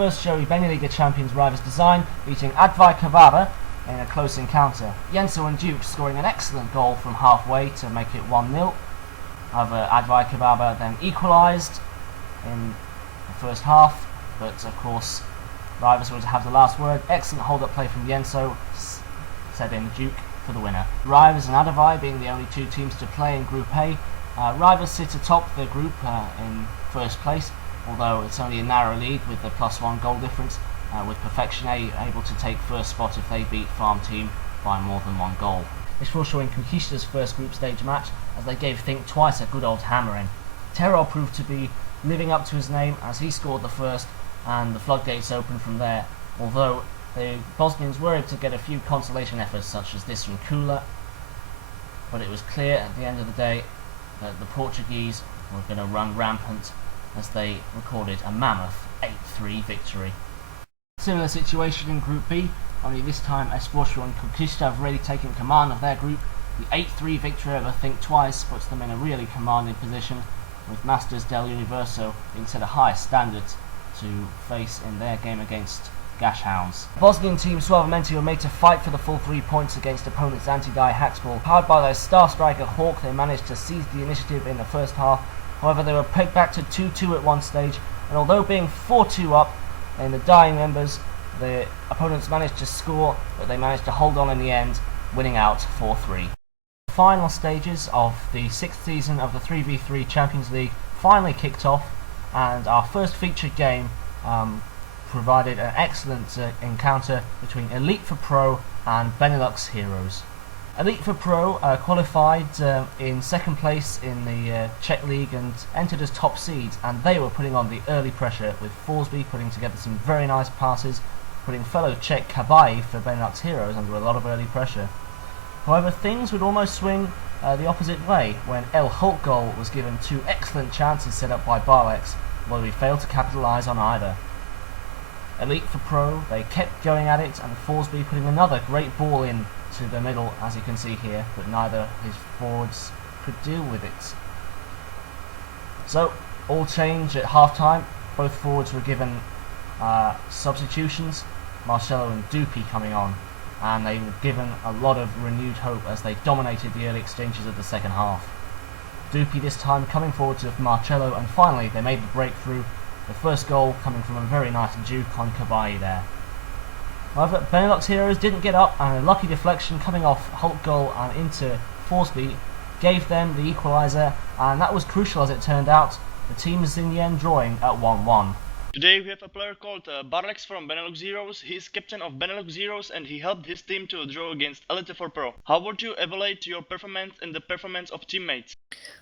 First showy Beneliga champions Rivers Design beating Advai Kababa in a close encounter. Yenso and Duke scoring an excellent goal from halfway to make it 1-0. However, Advai Kababa then equalised in the first half, but of course Rivers would have the last word. Excellent hold-up play from Yenso, set in Duke for the winner. Rivers and Advai being the only two teams to play in Group A. Rivers sit atop the group in first place, although it's only a narrow lead with the +1 goal difference, with Perfection A able to take first spot if they beat Farm Team by more than 1 goal. Esforço and Conquista's first group stage match, as they gave Think Twice a good old hammering. Terror proved to be living up to his name as he scored the first, and the floodgates opened from there, although the Bosnians were able to get a few consolation efforts such as this from Kula, but it was clear at the end of the day that the Portuguese were going to run rampant as they recorded a mammoth 8-3 victory. Similar situation in Group B, only this time Esforço and Conquista have really taken command of their group. The 8-3 victory over Think Twice puts them in a really commanding position, with Masters del Universo being set a high standard to face in their game against Gash Hounds. Bosnian team Suavemente were made to fight for the full 3 points against opponents Antidai Haxball. Powered by their star striker Hawk, they managed to seize the initiative in the first half. However, they were pegged back to 2-2 at one stage, and although being 4-2 up in the dying members, the opponents managed to score, but they managed to hold on in the end, winning out 4-3. The final stages of the 6th season of the 3v3 Champions League finally kicked off, and our first featured game provided an excellent encounter between Elite for Pro and Benelux Heroes. Elite for Pro qualified in second place in the Czech League and entered as top seeds, and they were putting on the early pressure, with Forsby putting together some very nice passes, putting fellow Czech Kabai for Benelux Heroes under a lot of early pressure. However, things would almost swing the opposite way when El Hulk goal was given 2 excellent chances set up by Barlex, although he failed to capitalise on either. Elite for Pro, they kept going at it, and Forsby putting another great ball in to the middle, as you can see here, but neither his forwards could deal with it. So, all change at half-time. Both forwards were given substitutions, Marcelo and Dupi coming on, and they were given a lot of renewed hope as they dominated the early exchanges of the second half. Dupi this time coming forward to Marcelo, and finally they made the breakthrough, the first goal coming from a very nice juke on Kabai there. However, Benelux Heroes didn't get up, and a lucky deflection coming off Hulk goal and into Forsby gave them the equaliser, and that was crucial as it turned out. The teams in the end drawing at 1-1. Today we have a player called Barlex from Benelux Heroes. He is captain of Benelux Heroes and he helped his team to draw against Elite for Pro. How would you evaluate your performance and the performance of teammates?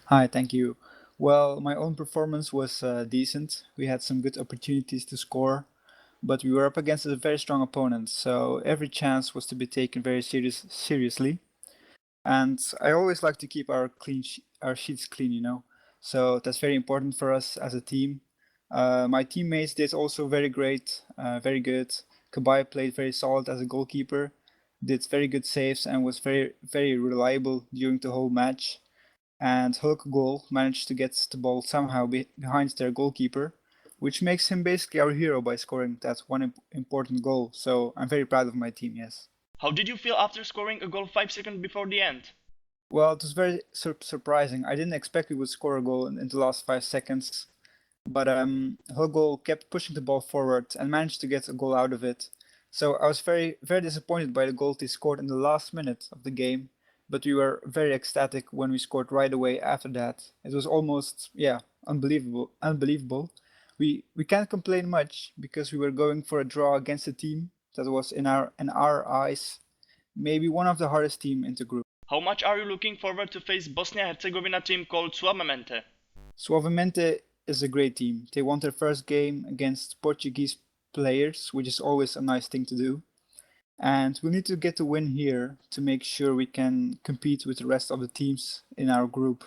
Hi, thank you. Well, my own performance was decent. We had some good opportunities to score, but we were up against a very strong opponent, so every chance was to be taken very seriously. And I always like to keep our sheets clean, you know. So that's very important for us as a team. My teammates did also very great, very good. Kabai played very solid as a goalkeeper, did very good saves and was very, very reliable during the whole match. And Hulk goal managed to get the ball somehow behind their goalkeeper, which makes him basically our hero by scoring that one important goal. So I'm very proud of my team, yes. How did you feel after scoring a goal 5 seconds before the end? Well, it was very surprising. I didn't expect we would score a goal in the last 5 seconds. But Hulk kept pushing the ball forward and managed to get a goal out of it. So I was very, very disappointed by the goal he scored in the last minute of the game. But we were very ecstatic when we scored right away after that. It was almost, unbelievable. We can't complain much because we were going for a draw against a team that was in our eyes maybe one of the hardest team in the group. How much are you looking forward to face Bosnia-Herzegovina team called Suavemente? Suavemente is a great team. They won their first game against Portuguese players, which is always a nice thing to do. And we need to get the win here to make sure we can compete with the rest of the teams in our group.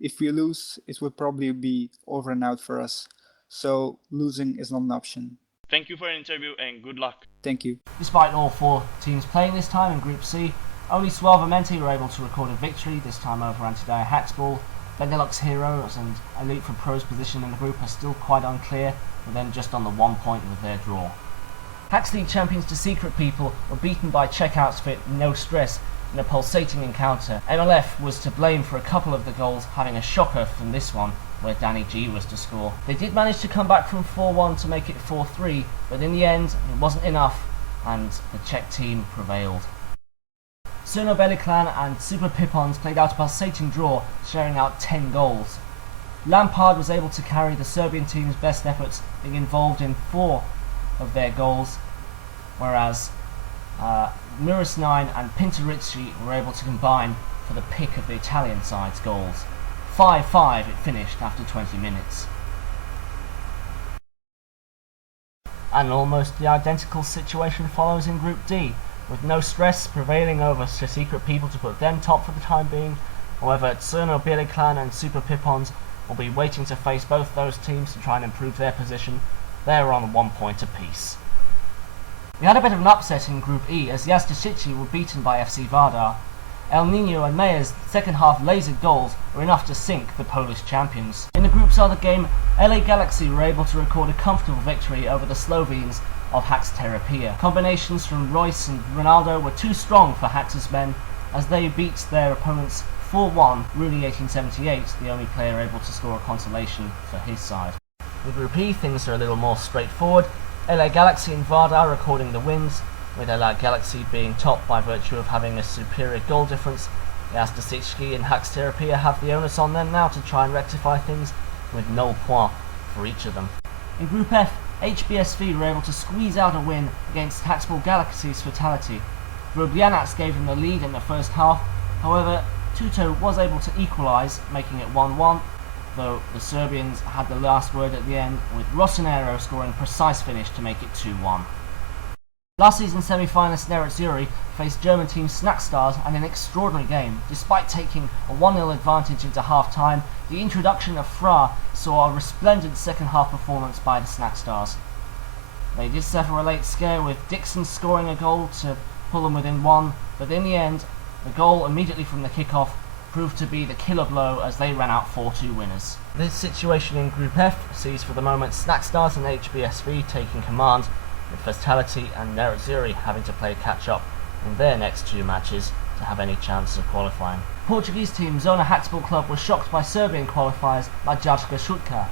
If we lose, it will probably be over and out for us. So losing is not an option. Thank you for your interview and good luck. Thank you. Despite all 4 teams playing this time in Group C, only Suavemente were able to record a victory, this time over Antidai Haxball. Benelux Heroes and Elite for Pro's position in the group are still quite unclear, with them just on the 1 point with their draw. Hacks League champions To Secret People were beaten by Czech outfit No Stress in a pulsating encounter. MLF was to blame for a couple of the goals, having a shocker from this one, where Danny G was to score. They did manage to come back from 4-1 to make it 4-3, but in the end it wasn't enough and the Czech team prevailed. Cerno Beliclan and Super Pipons played out a pulsating draw, sharing out 10 goals. Lampard was able to carry the Serbian team's best efforts, being involved in 4 of their goals, whereas Miris 9 and Pinturicci were able to combine for the pick of the Italian side's goals. 5-5 it finished after 20 minutes. And almost the identical situation follows in Group D, with No Stress prevailing over To Secret People to put them top for the time being. However, Cerno Beliclan and Super Pipons will be waiting to face both those teams to try and improve their position. They are on 1 point apiece. We had a bit of an upset in Group E as Jastrzębie were beaten by FC Vardar. El Nino and Meyer's second half lasered goals were enough to sink the Polish champions. In the group's other game, LA Galaxy were able to record a comfortable victory over the Slovenes of Hax Terapia. Combinations from Royce and Ronaldo were too strong for Hax's men as they beat their opponents 4-1, Rooney 1878, the only player able to score a consolation for his side. In Group E, things are a little more straightforward. LA Galaxy and Vardar recording the wins, with LA Galaxy being top by virtue of having a superior goal difference. Jastrzębie and Hax Terapia have the onus on them now to try and rectify things, with 0 points for each of them. In Group F, HBSV were able to squeeze out a win against Haxball Galaxy's Fatality. Ljubljanac gave them the lead in the first half, however Tuto was able to equalise, making it 1-1, though the Serbians had the last word at the end, with Rossonero scoring a precise finish to make it 2-1. Last season's semi-finalist Nerazzurri faced German team Snack Stars and an extraordinary game. Despite taking a 1-0 advantage into half-time, the introduction of Fra saw a resplendent second-half performance by the Snack Stars. They did suffer a late scare, with Dixon scoring a goal to pull them within 1, but in the end, the goal immediately from the kick-off proved to be the killer blow as they ran out 4-2 winners. This situation in Group F sees for the moment Snack Stars and HBSV taking command, with Fatality and Nerazzurri having to play catch-up in their next 2 matches to have any chance of qualifying. Portuguese team Zona Haxball Club was shocked by Serbian qualifiers Mađarska Šutka.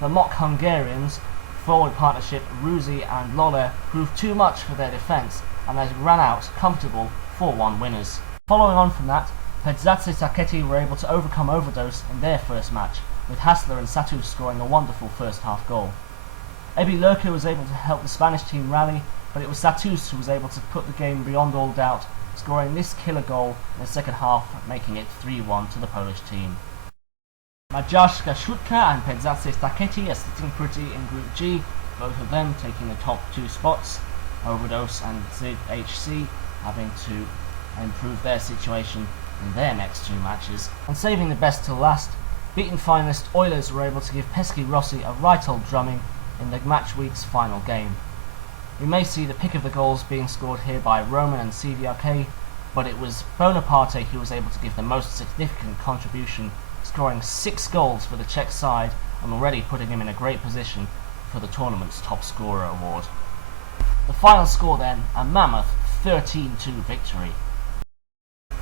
The mock Hungarians, forward partnership Ruzi and Lola, proved too much for their defence and they ran out comfortable 4-1 winners. Following on from that, Pedzace Sacchetti were able to overcome Overdose in their first match, with Hassler and Satu scoring a wonderful first half goal. Ebi Lurker was able to help the Spanish team rally, but it was Satus who was able to put the game beyond all doubt, scoring this killer goal in the second half, making it 3-1 to the Polish team. Mađarska Šutka and Pedzace Sacchetti are sitting pretty in Group G, both of them taking the top 2 spots, Overdose and ZHC having to improve their situation in their next 2 matches. And saving the best till last, beaten finalist Oilers were able to give Pesky Rossi a right old drumming in the match week's final game. We may see the pick of the goals being scored here by Roman and CVRK, but it was Bonaparte who was able to give the most significant contribution, scoring 6 goals for the Czech side and already putting him in a great position for the tournament's top scorer award. The final score then, a mammoth 13-2 victory.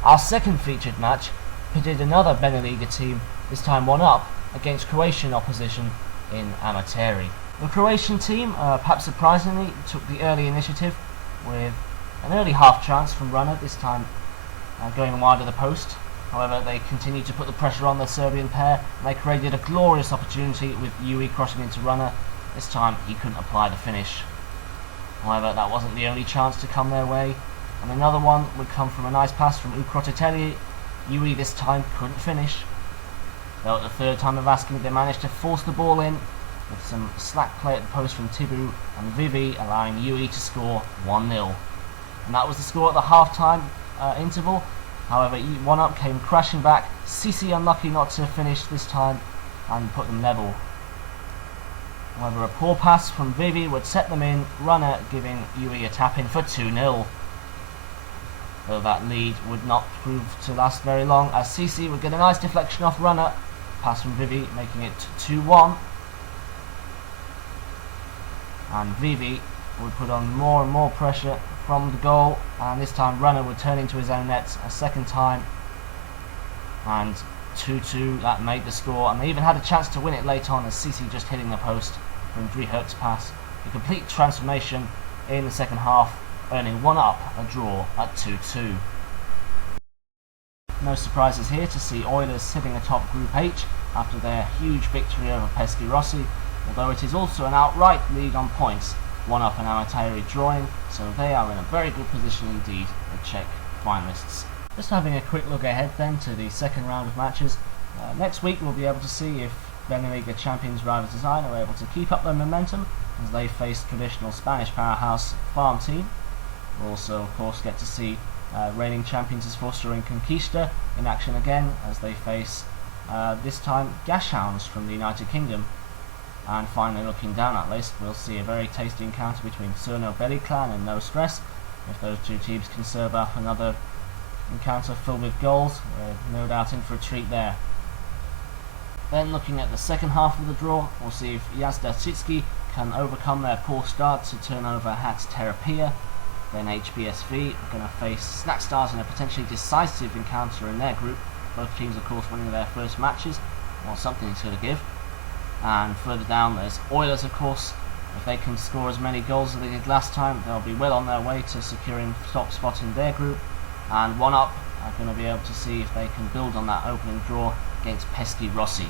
Our second featured match pitted another Beneliga team, this time 1-up, against Croatian opposition in Amateri. The Croatian team, perhaps surprisingly, took the early initiative with an early half chance from Runner, this time going wide of the post. However, they continued to put the pressure on the Serbian pair and they created a glorious opportunity with Yui crossing into Runner. This time he couldn't apply the finish. However, that wasn't the only chance to come their way, and another one would come from a nice pass from Ukrotitelli. Yui this time couldn't finish. Though at the third time of asking, they managed to force the ball in with some slack play at the post from Tibu and Vivi, allowing Yui to score 1-0. And that was the score at the half-time interval. However, 1-up came crashing back. Sisi unlucky not to finish this time and put them level. However, a poor pass from Vivi would set them in, Runner giving Yui a tap-in for 2-0. Though that lead would not prove to last very long, as Sisi would get a nice deflection off Runner pass from Vivi, making it 2-1. And Vivi would put on more and more pressure from the goal, and this time Runner would turn into his own net a second time, and 2-2, that made the score, and they even had a chance to win it late on as Cici just hitting the post from Driehoek's pass. A complete transformation in the second half, earning 1 up, a draw at 2-2. No surprises here to see Oilers sitting atop Group H after their huge victory over Pesky Rossi, although it is also an outright lead on points, 1 up and Amateur drawing, so they are in a very good position indeed, the Czech finalists. Just having a quick look ahead then to the second round of matches. Next week we'll be able to see if Beneliga champions Rivals Design are able to keep up their momentum as they face traditional Spanish powerhouse Farm Team. We'll also of course get to see reigning champions as Forster and Conquista in action again as they face this time Gashhounds from the United Kingdom. And finally, looking down that list, we'll see a very tasty encounter between Surno Belly Clan and No Stress. If those two teams can serve up another encounter filled with goals, we're no doubt in for a treat there. Then looking at the second half of the draw, we'll see if Yazda Tsitski can overcome their poor start to turn over Hats Terapia. Then HBSV are going to face Snack Stars in a potentially decisive encounter in their group. Both teams of course winning their first matches, or something it's going to give. And further down there's Oilers of course. If they can score as many goals as they did last time, they'll be well on their way to securing top spot in their group. And 1 up are going to be able to see if they can build on that opening draw against Pesky Rossi.